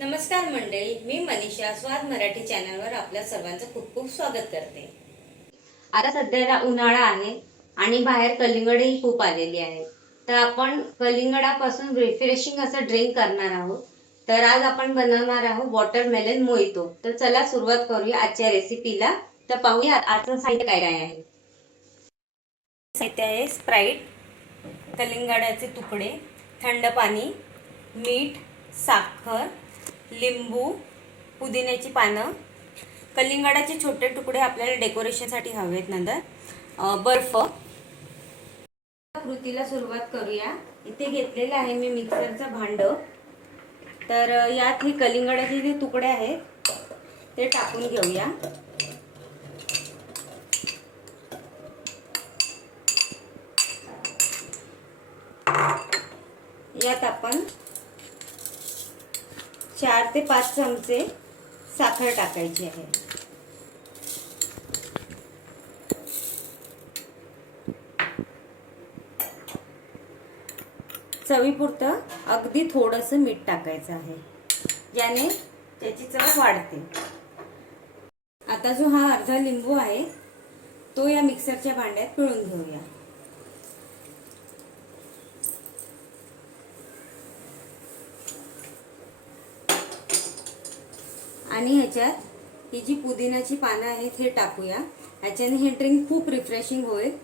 नमस्कार मंडळी, मी मनीषा स्वाद मराठी चॅनलवर आपल्या सर्वांचं खूप खूप स्वागत करते। आता सध्याला उन्हाळा आहे आणि बाहेर कलिंगडही खूप आलेली आहे, तर आपण कलिंगडापासून रिफ्रेशिंग असं ड्रिंक करणार आहोत। तर आज आपण बनवणार आहोत वॉटरमेलन मोहितो। तर चला सुरुवात करूया आजच्या रेसिपीला। तर पाहूया आजचं साहित्य काय काय आहे। साहित्य आहे स्प्राइट, कलिंगडाचे तुकडे, थंड पाणी, मीठ, साखर, लिंबू, पुदिन्याची पानं, कलिंगडाचे छोटे तुकडे आपल्याला डेकोरेशनसाठी हवेत, नंतर बर्फ। कृतीला सुरुवात करूया। इथे घेतलेलं आहे मी मिक्सरचं भांड। तर यात हे कलिंगडाचे जे तुकडे आहेत ते टाकून घेऊया। यात आपण 4 ते 5 चमचे साखर टाकायची आहे। चवीपुरतं अगदी थोडंसं मीठ टाकायचं आहे, याने त्याची चव वाढते। आता जो हा अर्धा लिंबू आहे तो या मिक्सरच्या भांड्यात पिळून घेऊया। आणि ह्याच्यात ही जी पुदिन्याची पानं आहेत हे टाकूया। ह्याच्याने हे ड्रिंक खूप रिफ्रेशिंग होईल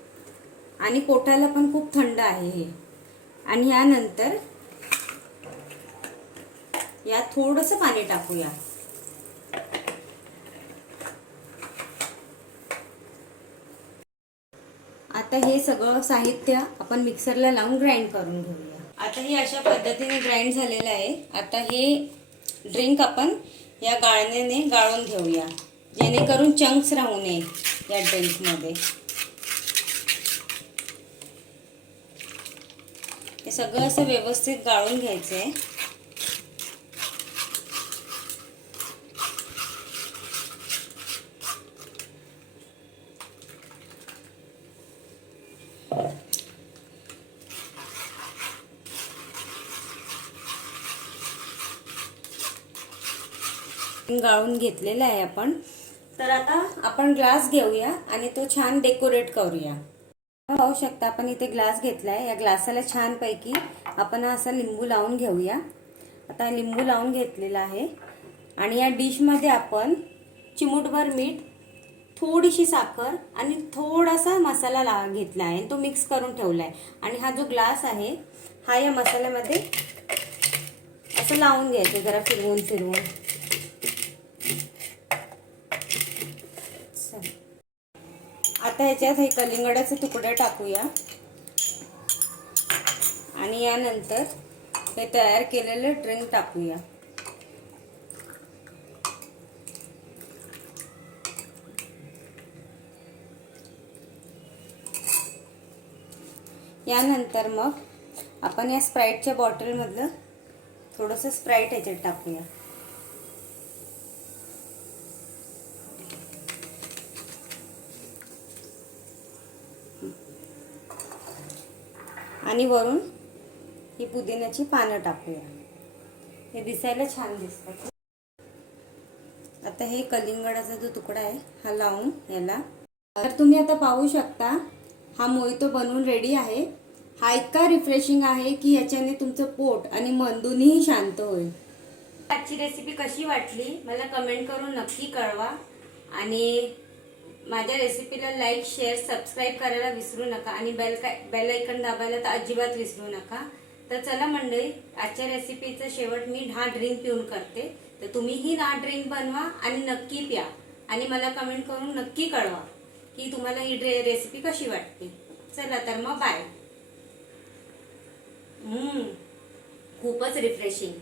आणि पोटाला पण खूप थंड आहे हे। आणि यानंतर यात थोडंसं पाणी टाकूया। आता हे सगळं साहित्य आपण मिक्सरला लावून ग्राइंड करून घेऊया। आता हे अशा पद्धतीने ग्राइंड झालेलं आहे। आता हे ड्रिंक आपण या गाळणीने गाळून घेऊया, जेणेकरून चंक्स राहू नये या ड्रिंकमध्ये। हे सगळं असं व्यवस्थित गाळून घ्यायचं आहे। गाळून घेतलेला आहे आपण। तर आता आपण ग्लास घेऊया आणि तो छान डेकोरेट करूया। पाहू शकता आपण इथे ग्लास घेतलाय। या ग्लासाला छान पैकी आपण असा लिंबू लावून घेऊया। आता लिंबू लावून घेतलेला आहे आणि या डिश मध्ये आपण चिमूटभर मीठ, थोडीशी साखर आणि थोडासा मसाला घेतला आहे, तो मिक्स करून ठेवलाय। आणि हा जो ग्लास आहे हा या मसाल्यामध्ये असं लावून घ्यायचं, जरा फिरवून फिरवून। आता ह्याच्यात हे कलिंगडाचे तुकडे टाकूया आणि यानंतर हे तयार केलेले ड्रिंक टाकूया। यानंतर मग आपण या स्प्राइटच्या बॉटल मधलं थोडंसं स्प्राइट ह्याच्यात टाकूया। आणि वरून ही पुदिन्याची पानं टाकूया, हे दिसायला छान दिसतं। आता हे कलिंगडाचा जो तुकडा आहे हा लावून याला, तर तुम्ही आता पाहू शकता हा मोहितो बनवून रेडी आहे। हा इतका रिफ्रेशिंग आहे की याच्याने तुमचं पोट आणि मन दोन्हीही शांत होईल। आजची रेसिपी कशी वाटली मला कमेंट करून नक्की कळवा आणि माझ्या रेसिपीला लाईक, शेअर, सबस्क्राइब करायला विसरू नका आणि बेल आयकॉन दाबायला तर अजिबात विसरू नका। तर चला मंडळी, आजच्या रेसिपीचा शेवट मी हा ड्रिंक पिऊन करते। तर तुम्हीही हा ड्रिंक बनवा आणि नक्की प्या आणि मला कमेंट करून नक्की कळवा की तुम्हाला ही रेसिपी कशी वाटते। चला तर मग बाय। खूपच रिफ्रेशिंग।